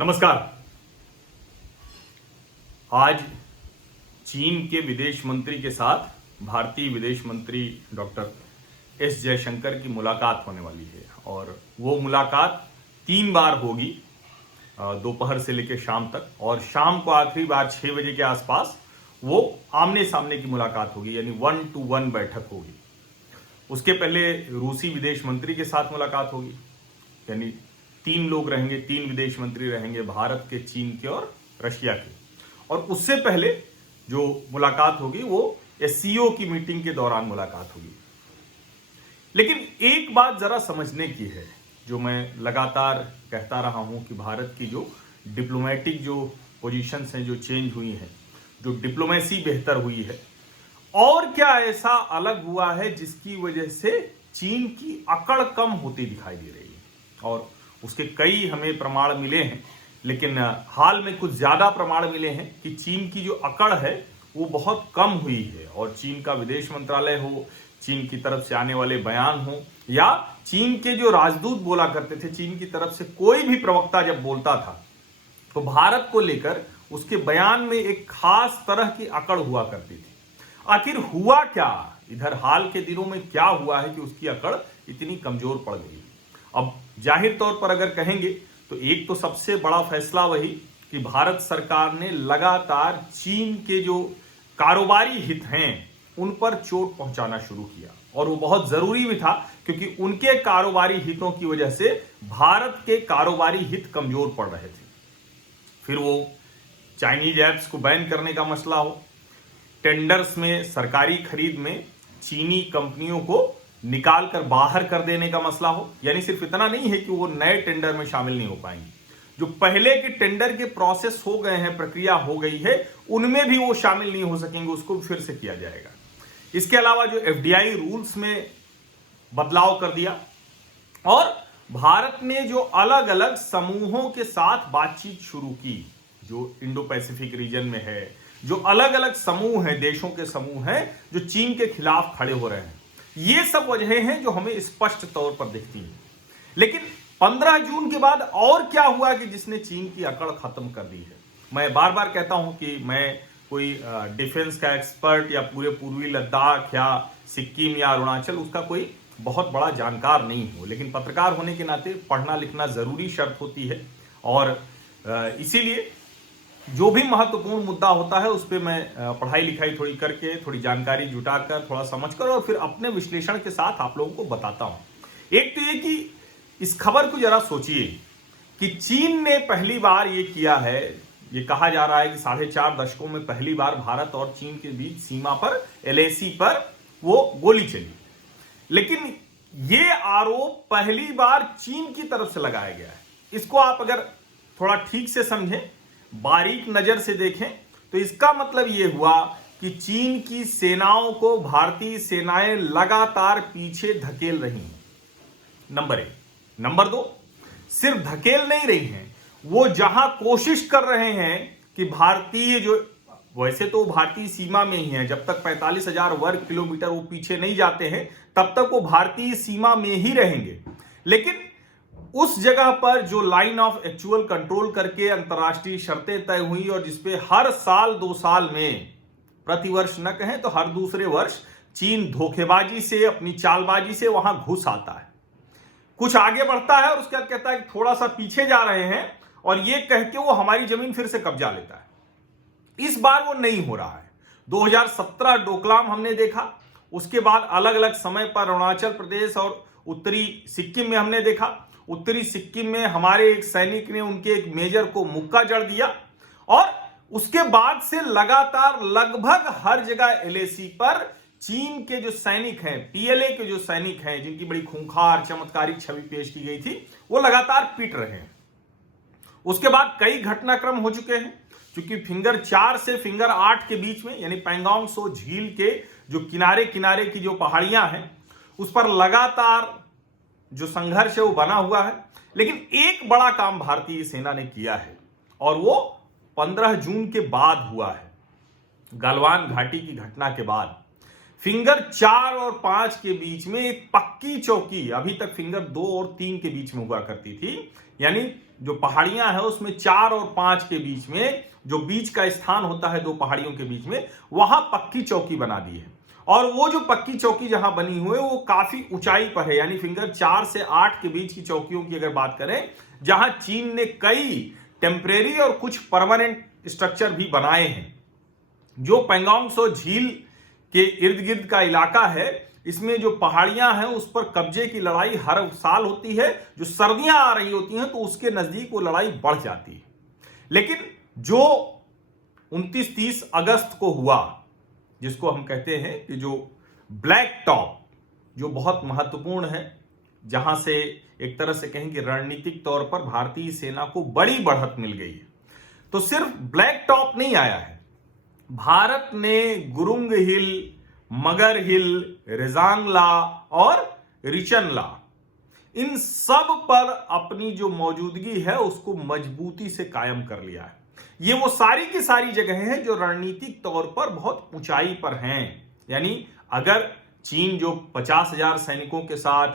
नमस्कार। आज चीन के विदेश मंत्री के साथ भारतीय विदेश मंत्री डॉक्टर एस जयशंकर की मुलाकात होने वाली है और वो मुलाकात 3 बार होगी, दोपहर से लेकर शाम तक, और शाम को आखिरी बार 6 बजे के आसपास वो आमने सामने की मुलाकात होगी, यानी 1-to-1 बैठक होगी। उसके पहले रूसी विदेश मंत्री के साथ मुलाकात होगी, यानी 3 लोग रहेंगे, 3 विदेश मंत्री रहेंगे, भारत के, चीन के और रशिया के। और उससे पहले जो मुलाकात होगी वो एससीओ की मीटिंग के दौरान मुलाकात होगी। लेकिन एक बात जरा समझने की है, जो मैं लगातार कहता रहा हूं कि भारत की जो डिप्लोमेटिक जो पोजीशंस हैं, जो चेंज हुई हैं, जो डिप्लोमेसी बेहतर हुई है, और क्या ऐसा अलग हुआ है जिसकी वजह से चीन की अकड़ कम होती दिखाई दे रही है। और उसके कई हमें प्रमाण मिले हैं, लेकिन हाल में कुछ ज्यादा प्रमाण मिले हैं कि चीन की जो अकड़ है वो बहुत कम हुई है। और चीन का विदेश मंत्रालय हो, चीन की तरफ से आने वाले बयान हो, या चीन के जो राजदूत बोला करते थे, चीन की तरफ से कोई भी प्रवक्ता जब बोलता था तो भारत को लेकर उसके बयान में एक खास तरह की अकड़ हुआ करती थी। आखिर हुआ क्या इधर, हाल के दिनों में क्या हुआ है कि उसकी अकड़ इतनी कमजोर पड़ गई? अब जाहिर तौर पर अगर कहेंगे तो एक तो सबसे बड़ा फैसला वही कि भारत सरकार ने लगातार चीन के जो कारोबारी हित हैं उन पर चोट पहुंचाना शुरू किया, और वो बहुत जरूरी भी था, क्योंकि उनके कारोबारी हितों की वजह से भारत के कारोबारी हित कमजोर पड़ रहे थे। फिर वो चाइनीज एप्स को बैन करने का मसला हो, टेंडर्स में, सरकारी खरीद में चीनी कंपनियों को निकाल कर बाहर कर देने का मसला हो, यानी सिर्फ इतना नहीं है कि वो नए टेंडर में शामिल नहीं हो पाएंगे, जो पहले के टेंडर के प्रोसेस हो गए हैं, प्रक्रिया हो गई है, उनमें भी वो शामिल नहीं हो सकेंगे, उसको फिर से किया जाएगा। इसके अलावा जो एफडीआई रूल्स में बदलाव कर दिया, और भारत ने जो अलग अलग समूहों के साथ बातचीत शुरू की, जो इंडो पैसिफिक रीजन में है, जो अलग अलग समूह हैं, देशों के समूह हैं जो चीन के खिलाफ खड़े हो रहे हैं, ये सब वजहें हैं जो हमें स्पष्ट तौर पर दिखती हैं। लेकिन 15 जून के बाद और क्या हुआ कि जिसने चीन की अकड़ खत्म कर दी है? मैं बार बार कहता हूं कि मैं कोई डिफेंस का एक्सपर्ट या पूरे पूर्वी लद्दाख या सिक्किम या अरुणाचल उसका कोई बहुत बड़ा जानकार नहीं हूं, लेकिन पत्रकार होने के नाते पढ़ना लिखना जरूरी शर्त होती है, और इसीलिए जो भी महत्वपूर्ण मुद्दा होता है उस पर मैं पढ़ाई लिखाई थोड़ी करके, थोड़ी जानकारी जुटाकर, थोड़ा समझकर और फिर अपने विश्लेषण के साथ आप लोगों को बताता हूं। एक तो ये कि इस खबर को जरा सोचिए कि चीन ने पहली बार ये किया है, ये कहा जा रहा है कि 4.5 दशकों में पहली बार भारत और चीन के बीच सीमा पर, एलएसी पर वो गोली चली। लेकिन ये आरोप पहली बार चीन की तरफ से लगाया गया है। इसको आप अगर थोड़ा ठीक से समझें, बारीक नजर से देखें, तो इसका मतलब यह हुआ कि चीन की सेनाओं को भारतीय सेनाएं लगातार पीछे धकेल रही हैं, नंबर 1। नंबर 2, सिर्फ धकेल नहीं रही हैं, वो जहां कोशिश कर रहे हैं कि भारतीय जो, वैसे तो भारतीय सीमा में ही है, जब तक 45,000 वर्ग किलोमीटर वो पीछे नहीं जाते हैं तब तक वो भारतीय सीमा में ही रहेंगे। लेकिन उस जगह पर जो लाइन ऑफ एक्चुअल कंट्रोल करके अंतर्राष्ट्रीय शर्तें तय हुई, और जिसपे हर साल 2 साल में, प्रतिवर्ष न कहें तो हर दूसरे वर्ष, चीन धोखेबाजी से, अपनी चालबाजी से वहां घुस आता है, कुछ आगे बढ़ता है और उसके बाद कहता है कि थोड़ा सा पीछे जा रहे हैं, और ये कह के वो हमारी जमीन फिर से कब्जा लेता है। इस बार वो नहीं हो रहा है। 2017 डोकलाम हमने देखा, उसके बाद अलग अलग समय पर अरुणाचल प्रदेश और उत्तरी सिक्किम में हमने देखा। उत्तरी सिक्किम में हमारे एक सैनिक ने उनके एक मेजर को मुक्का जड़ दिया, और उसके बाद से लगातार लगभग हर जगह एलएसी पर चीन के जो सैनिक हैं, पीएलए के जो सैनिक हैं, जिनकी बड़ी खूंखार चमत्कारिक छवि पेश की गई थी, वो लगातार पीट रहे हैं। उसके बाद कई घटनाक्रम हो चुके हैं, क्योंकि फिंगर 4 से फिंगर 8 के बीच में, यानी पैंगोंग सो झील के जो किनारे किनारे की जो पहाड़ियां हैं, उस पर लगातार जो संघर्ष है वो बना हुआ है। लेकिन एक बड़ा काम भारतीय सेना ने किया है, और वो 15 जून के बाद हुआ है। गलवान घाटी की घटना के बाद फिंगर 4 और 5 के बीच में एक पक्की चौकी, अभी तक फिंगर 2 और 3 के बीच में हुआ करती थी, यानी जो पहाड़ियां हैं उसमें 4 और 5 के बीच में जो बीच का स्थान होता है दो पहाड़ियों के बीच में, वहां पक्की चौकी बना दी है। और वो जो पक्की चौकी जहां बनी हुई है वो काफी ऊंचाई पर है, यानी फिंगर 4 से 8 के बीच की चौकियों की अगर बात करें, जहां चीन ने कई टेम्परेरी और कुछ परमानेंट स्ट्रक्चर भी बनाए हैं। जो पैंगोंग त्सो झील के इर्द गिर्द का इलाका है, इसमें जो पहाड़ियां हैं उस पर कब्जे की लड़ाई हर साल होती है। जो सर्दियां आ रही होती हैं तो उसके नजदीक वो लड़ाई बढ़ जाती है। लेकिन जो 29-30 अगस्त को हुआ, जिसको हम कहते हैं कि जो ब्लैक टॉप, जो बहुत महत्वपूर्ण है, जहां से एक तरह से कहें कि रणनीतिक तौर पर भारतीय सेना को बड़ी बढ़त मिल गई है। तो सिर्फ ब्लैक टॉप नहीं आया है, भारत ने गुरुंग हिल, मगर हिल, रेजांगला और रिचनला, इन सब पर अपनी जो मौजूदगी है उसको मजबूती से कायम कर लिया है। ये वो सारी की सारी जगहें हैं जो रणनीतिक तौर पर बहुत ऊंचाई पर हैं। यानी अगर चीन जो 50,000 सैनिकों के साथ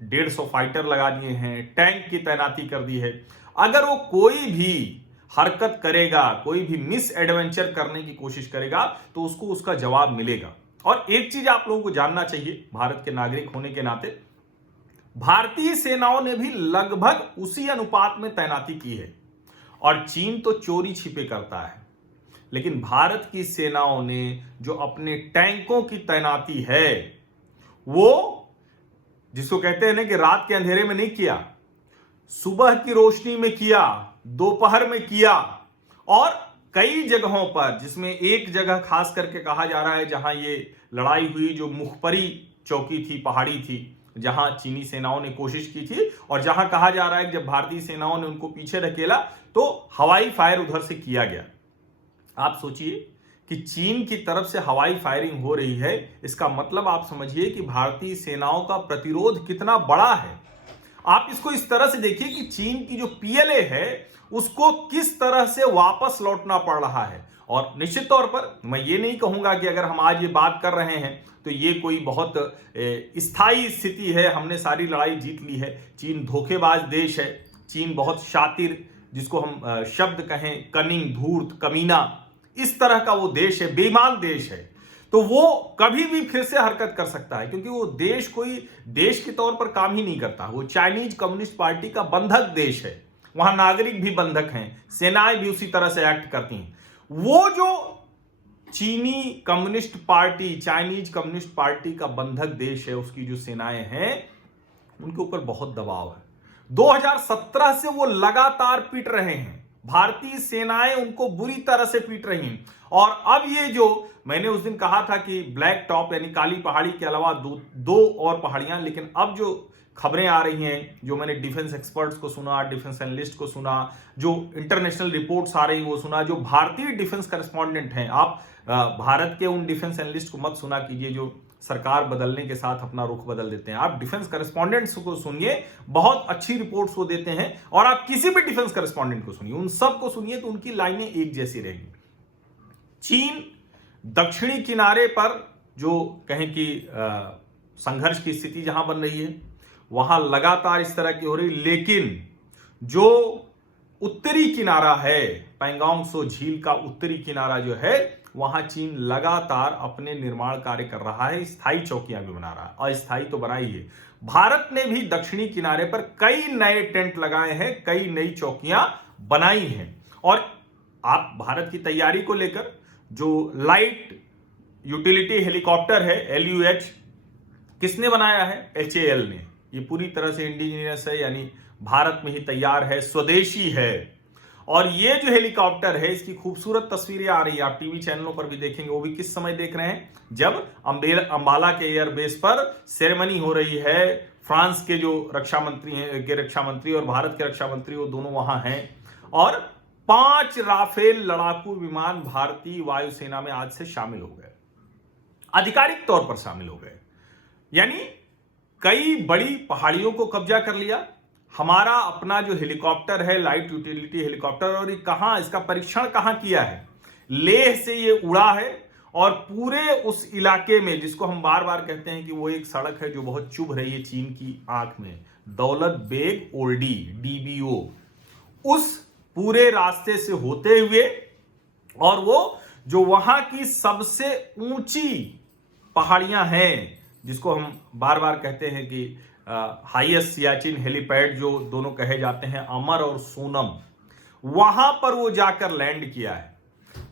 150 फाइटर लगा दिए हैं, टैंक की तैनाती कर दी है, अगर वो कोई भी हरकत करेगा, कोई भी मिस एडवेंचर करने की कोशिश करेगा तो उसको उसका जवाब मिलेगा। और एक चीज आप लोगों को जानना चाहिए, भारत के नागरिक होने के नाते, भारतीय सेनाओं ने भी लगभग उसी अनुपात में तैनाती की है। और चीन तो चोरी छिपे करता है, लेकिन भारत की सेनाओं ने जो अपने टैंकों की तैनाती है वो, जिसको कहते हैं ना कि रात के अंधेरे में नहीं किया, सुबह की रोशनी में किया, दोपहर में किया। और कई जगहों पर, जिसमें एक जगह खास करके कहा जा रहा है जहां ये लड़ाई हुई, जो मुखपरी चौकी थी, पहाड़ी थी, जहां चीनी सेनाओं ने कोशिश की थी, और जहां कहा जा रहा है कि जब भारतीय सेनाओं ने उनको पीछे ढकेला तो हवाई फायर उधर से किया गया। आप सोचिए कि चीन की तरफ से हवाई फायरिंग हो रही है, इसका मतलब आप समझिए कि भारतीय सेनाओं का प्रतिरोध कितना बड़ा है। आप इसको इस तरह से देखिए कि चीन की जो पीएलए है उसको किस तरह से वापस लौटना पड़ रहा है। और निश्चित तौर पर मैं ये नहीं कहूंगा कि अगर हम आज ये बात कर रहे हैं तो ये कोई बहुत स्थायी स्थिति है, हमने सारी लड़ाई जीत ली है। चीन धोखेबाज देश है, चीन बहुत शातिर, जिसको हम शब्द कहें कनिंग, धूर्त, कमीना, इस तरह का वो देश है, बेईमान देश है। तो वो कभी भी फिर से हरकत कर सकता है, क्योंकि वो देश कोई देश के तौर पर काम ही नहीं करता। वो चाइनीज कम्युनिस्ट पार्टी का बंधक देश है, वहां नागरिक भी बंधक हैं, सेनाएं भी उसी तरह से एक्ट करती हैं। वो जो चीनी communist party, Chinese communist party का बंधक देश है, उसकी जो सेनाएं हैं उनके ऊपर बहुत दबाव है। 2017 से वो लगातार पीट रहे हैं, भारतीय सेनाएं उनको बुरी तरह से पीट रही हैं। और अब ये जो मैंने उस दिन कहा था कि ब्लैक टॉप यानी काली पहाड़ी के अलावा दो और पहाड़ियां, लेकिन अब जो खबरें आ रही हैं, जो मैंने डिफेंस एक्सपर्ट्स को सुना, डिफेंस एनालिस्ट को सुना, जो इंटरनेशनल रिपोर्ट्स आ रही वो सुना, जो भारतीय डिफेंस करस्पॉन्डेंट हैं, आप भारत के उन डिफेंस एनालिस्ट को मत सुना कीजिए जो सरकार बदलने के साथ अपना रुख बदल देते हैं। आप डिफेंस करस्पॉन्डेंट्स को सुनिए, बहुत अच्छी रिपोर्ट्स वो देते हैं। और आप किसी भी डिफेंस करस्पॉन्डेंट को सुनिए, उन सब को सुनिए तो उनकी लाइनें एक जैसी रहेंगी। चीन दक्षिणी किनारे पर जो कहें कि संघर्ष की स्थिति जहां बन रही है, वहां लगातार इस तरह की हो रही, लेकिन जो उत्तरी किनारा है, पैंगोंग त्सो झील का उत्तरी किनारा जो है, वहां चीन लगातार अपने निर्माण कार्य कर रहा है, स्थायी चौकियां भी बना रहा है। अस्थायी तो बनाई है। भारत ने भी दक्षिणी किनारे पर कई नए टेंट लगाए हैं, कई नई चौकियां बनाई हैं। और आप भारत की तैयारी को लेकर जो लाइट यूटिलिटी हेलीकॉप्टर है, LUH, किसने बनाया है? HAL ने। ये पूरी तरह से इंडिजिनियस है, यानी भारत में ही तैयार है, स्वदेशी है। और ये जो हेलीकॉप्टर है, इसकी खूबसूरत तस्वीरें आ रही है, आप टीवी चैनलों पर भी देखेंगे। वो भी किस समय देख रहे हैं? जब अंबाला के एयरबेस पर सेरेमनी हो रही है। फ्रांस के जो रक्षा मंत्री और भारत के रक्षा मंत्री, वो दोनों वहां हैं। और 5 राफेल लड़ाकू विमान भारतीय वायुसेना में आज से शामिल हो गए, आधिकारिक तौर पर शामिल हो गए। यानी कई बड़ी पहाड़ियों को कब्जा कर लिया। हमारा अपना जो हेलीकॉप्टर है, लाइट यूटिलिटी हेलीकॉप्टर, और ये कहां, इसका परीक्षण कहां किया है? लेह से ये उड़ा है। और पूरे उस इलाके में, जिसको हम बार बार कहते हैं कि वो एक सड़क है जो बहुत चुभ रही है चीन की आंख में, दौलत बेग ओल्डी, DBO, उस पूरे रास्ते से होते हुए, और वो जो वहां की सबसे ऊंची पहाड़ियां हैं, जिसको हम बार बार कहते हैं कि हाईएस्ट सियाचिन हेलीपैड जो दोनों कहे जाते हैं, अमर और सोनम, वहां पर वो जाकर लैंड किया है।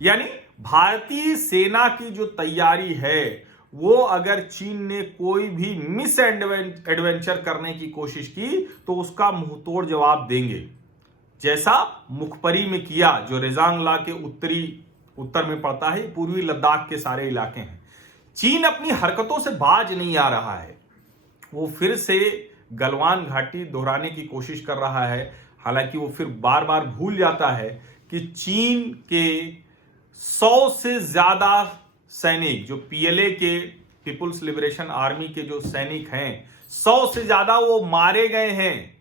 यानी भारतीय सेना की जो तैयारी है, वो अगर चीन ने कोई भी मिस एडवेंचर करने की कोशिश की तो उसका मुंहतोड़ जवाब देंगे, जैसा मुखपरी में किया, जो रेजांगला के उत्तर में पड़ता है, पूर्वी लद्दाख के सारे इलाके हैं। चीन अपनी हरकतों से बाज नहीं आ रहा है, वो फिर से गलवान घाटी दोहराने की कोशिश कर रहा है। हालांकि वो फिर बार बार भूल जाता है कि चीन के 100 से ज्यादा सैनिक, जो पीएलए के पीपुल्स लिबरेशन आर्मी के जो सैनिक हैं, 100 से ज्यादा वो मारे गए हैं।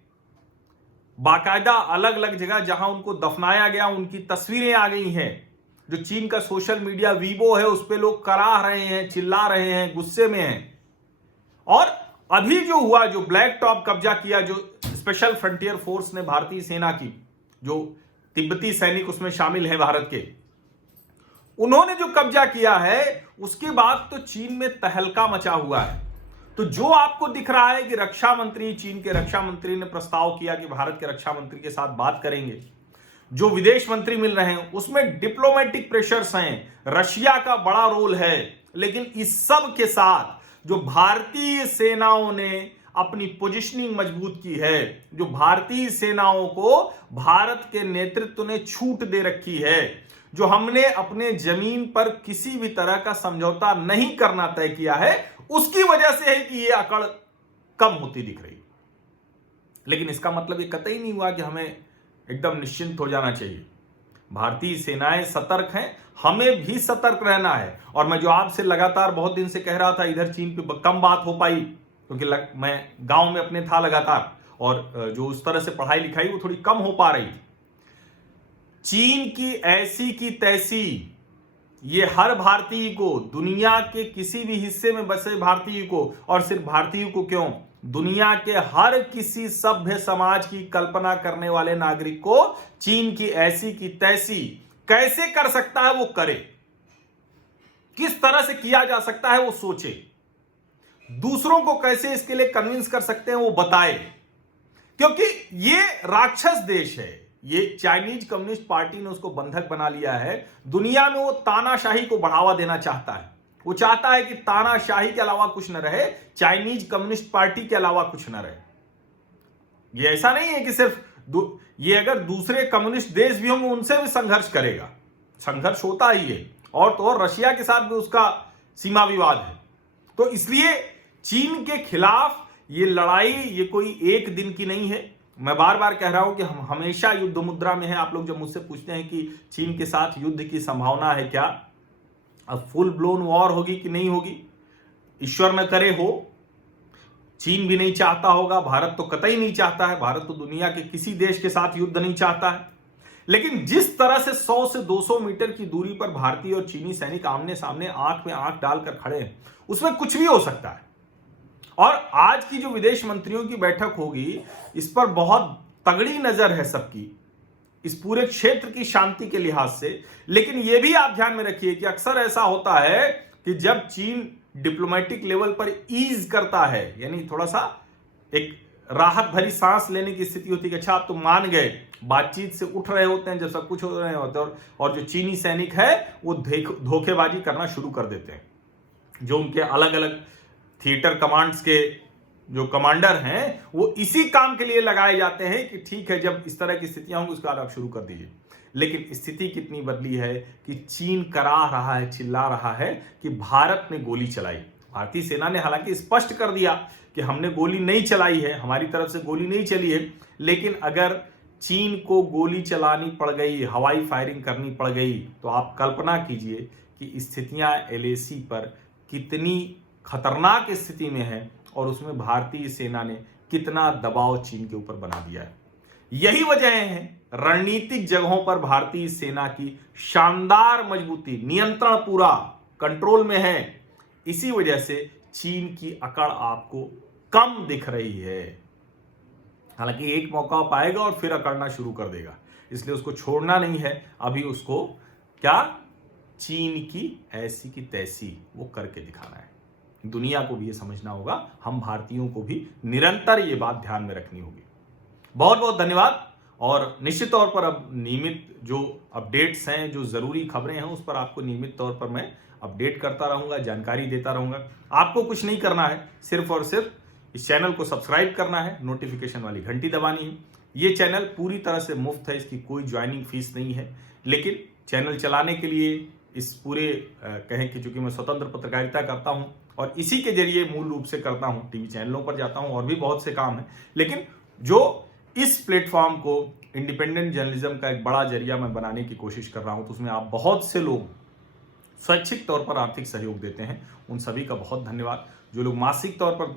बाकायदा अलग अलग जगह जहां उनको दफनाया गया, उनकी तस्वीरें आ गई हैं। जो चीन का सोशल मीडिया वीबो है, उस पे लोग कराह रहे हैं, चिल्ला रहे हैं, गुस्से में हैं। और अभी जो हुआ, जो ब्लैक टॉप कब्जा किया, जो स्पेशल फ्रंटियर फोर्स ने भारतीय सेना की, जो तिब्बती सैनिक उसमें शामिल हैं भारत के, उन्होंने जो कब्जा किया है, उसके बाद तो चीन में तहलका मचा हुआ है। तो जो आपको दिख रहा है कि रक्षा मंत्री, चीन के रक्षा मंत्री ने प्रस्ताव किया कि भारत के रक्षा मंत्री के साथ बात करेंगे, जो विदेश मंत्री मिल रहे हैं, उसमें डिप्लोमेटिक प्रेशर्स हैं, रशिया का बड़ा रोल है। लेकिन इस सब के साथ जो भारतीय सेनाओं ने अपनी पोजीशनिंग मजबूत की है, जो भारतीय सेनाओं को भारत के नेतृत्व ने छूट दे रखी है, जो हमने अपने जमीन पर किसी भी तरह का समझौता नहीं करना तय किया है, उसकी वजह से है कि ये अकड़ कम होती दिख रही। लेकिन इसका मतलब ये कतई नहीं हुआ कि हमें एकदम निश्चिंत हो जाना चाहिए। भारतीय सेनाएं सतर्क हैं, हमें भी सतर्क रहना है। और मैं जो आपसे लगातार बहुत दिन से कह रहा था, इधर चीन पे कम बात हो पाई क्योंकि मैं गांव में अपने था लगातार, और जो उस तरह से पढ़ाई लिखाई वो थोड़ी कम हो पा रही थी। चीन की ऐसी की तैसी, ये हर भारतीय को, दुनिया के किसी भी हिस्से में बसे भारतीय को, और सिर्फ भारतीय को क्यों, दुनिया के हर किसी सभ्य समाज की कल्पना करने वाले नागरिक को चीन की ऐसी की तैसी कैसे कर सकता है वो करे, किस तरह से किया जा सकता है वो सोचे, दूसरों को कैसे इसके लिए कन्विंस कर सकते हैं वो बताए। क्योंकि ये राक्षस देश है, ये चाइनीज कम्युनिस्ट पार्टी ने उसको बंधक बना लिया है। दुनिया में वो तानाशाही को बढ़ावा देना चाहता है। वो चाहता है कि तानाशाही के अलावा कुछ न रहे, चाइनीज कम्युनिस्ट पार्टी के अलावा कुछ न रहे। ये ऐसा नहीं है कि सिर्फ ये अगर दूसरे कम्युनिस्ट देश भी होंगे उनसे भी संघर्ष करेगा, संघर्ष होता ही है। और तो और रशिया के साथ भी उसका सीमा विवाद है। तो इसलिए चीन के खिलाफ ये लड़ाई, ये कोई एक दिन की नहीं है। मैं बार बार कह रहा हूं कि हम हमेशा युद्ध मुद्रा में हैं। आप लोग जब मुझसे पूछते हैं कि चीन के साथ युद्ध की संभावना है क्या, अब फुल ब्लोन वॉर होगी कि नहीं होगी, ईश्वर न करे हो। चीन भी नहीं चाहता होगा, भारत तो कतई नहीं चाहता है, भारत तो दुनिया के किसी देश के साथ युद्ध नहीं चाहता है। लेकिन जिस तरह से 100 से 200 मीटर की दूरी पर भारतीय और चीनी सैनिक आमने सामने आंख में आंख डालकर खड़े हैं, उसमें कुछ भी हो सकता है। और आज की जो विदेश मंत्रियों की बैठक होगी, इस पर बहुत तगड़ी नजर है सबकी, इस पूरे क्षेत्र की शांति के लिहाज से। लेकिन यह भी आप ध्यान में रखिए कि अक्सर ऐसा होता है कि जब चीन डिप्लोमेटिक लेवल पर ईज करता है, यानी थोड़ा सा एक राहत भरी सांस लेने की स्थिति होती है कि अच्छा आप तो मान गए, बातचीत से उठ रहे होते हैं, जब सब कुछ हो रहे होते हैं, और जो चीनी सैनिक है वो धोखेबाजी करना शुरू कर देते हैं। जो उनके अलग अलग थिएटर कमांड्स के जो कमांडर हैं वो इसी काम के लिए लगाए जाते हैं कि ठीक है, जब इस तरह की स्थितियां होंगी उसके बाद आप शुरू कर दीजिए। लेकिन स्थिति कितनी बदली है कि चीन कराह रहा है, चिल्ला रहा है कि भारत ने गोली चलाई। भारतीय सेना ने हालांकि स्पष्ट कर दिया कि हमने गोली नहीं चलाई है, हमारी तरफ से गोली नहीं चली है। लेकिन अगर चीन को गोली चलानी पड़ गई, हवाई फायरिंग करनी पड़ गई, तो आप कल्पना कीजिए कि स्थितियां एलएसी पर कितनी खतरनाक स्थिति में है, और उसमें भारतीय सेना ने कितना दबाव चीन के ऊपर बना दिया है। यही वजह है रणनीतिक जगहों पर भारतीय सेना की शानदार मजबूती, नियंत्रण पूरा कंट्रोल में है। इसी वजह से चीन की अकड़ आपको कम दिख रही है। हालांकि एक मौका पाएगा और फिर अकड़ना शुरू कर देगा, इसलिए उसको छोड़ना नहीं है। अभी उसको क्या, चीन की ऐसी की तैसी वो करके दिखाना है। दुनिया को भी ये समझना होगा, हम भारतीयों को भी निरंतर ये बात ध्यान में रखनी होगी। बहुत बहुत धन्यवाद। और निश्चित तौर पर अब नियमित जो अपडेट्स हैं, जो जरूरी खबरें हैं, उस पर आपको नियमित तौर पर मैं अपडेट करता रहूंगा, जानकारी देता रहूंगा। आपको कुछ नहीं करना है, सिर्फ और सिर्फ इस चैनल को सब्सक्राइब करना है, नोटिफिकेशन वाली घंटी दबानी है। ये चैनल पूरी तरह से मुफ्त है, इसकी कोई ज्वाइनिंग फीस नहीं है, लेकिन चैनल चलाने के लिए इस पूरे कहें कि चूंकि मैं स्वतंत्र पत्रकारिता करता हूं और इसी के जरिए मूल रूप से करता हूं, टीवी चैनलों पर जाता हूं और भी बहुत से काम है, लेकिन जो इस प्लेटफॉर्म को इंडिपेंडेंट जर्नलिज्म का एक बड़ा जरिया मैं बनाने की कोशिश कर रहा हूं, तो उसमें आप बहुत से लोग स्वैच्छिक तौर पर आर्थिक सहयोग देते हैं, उन सभी का बहुत धन्यवाद। जो लोग मासिक तौर पर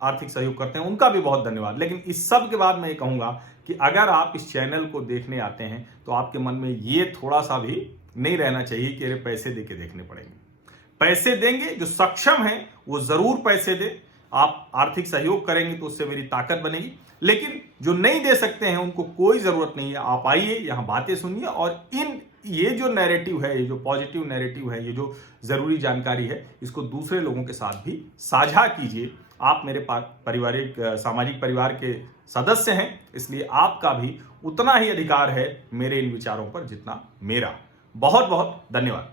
आर्थिक सहयोग करते हैं उनका भी बहुत धन्यवाद। लेकिन इस सब के बाद मैं ये कहूंगा कि अगर आप इस चैनल को देखने आते हैं तो आपके मन में ये थोड़ा सा भी नहीं रहना चाहिए कि अरे पैसे दे के देखने पड़ेंगे। पैसे देंगे, जो सक्षम हैं वो जरूर पैसे दे। आप आर्थिक सहयोग करेंगे तो उससे मेरी ताकत बनेगी, लेकिन जो नहीं दे सकते हैं उनको कोई जरूरत नहीं है। आप आइए, यहाँ बातें सुनिए और ये जो नैरेटिव है, ये जो पॉजिटिव नैरेटिव है, ये जो जरूरी जानकारी है, इसको दूसरे लोगों के साथ भी साझा कीजिए। आप मेरे पारिवारिक सामाजिक परिवार के सदस्य हैं, इसलिए आपका भी उतना ही अधिकार है मेरे इन विचारों पर जितना मेरा। बहुत बहुत धन्यवाद।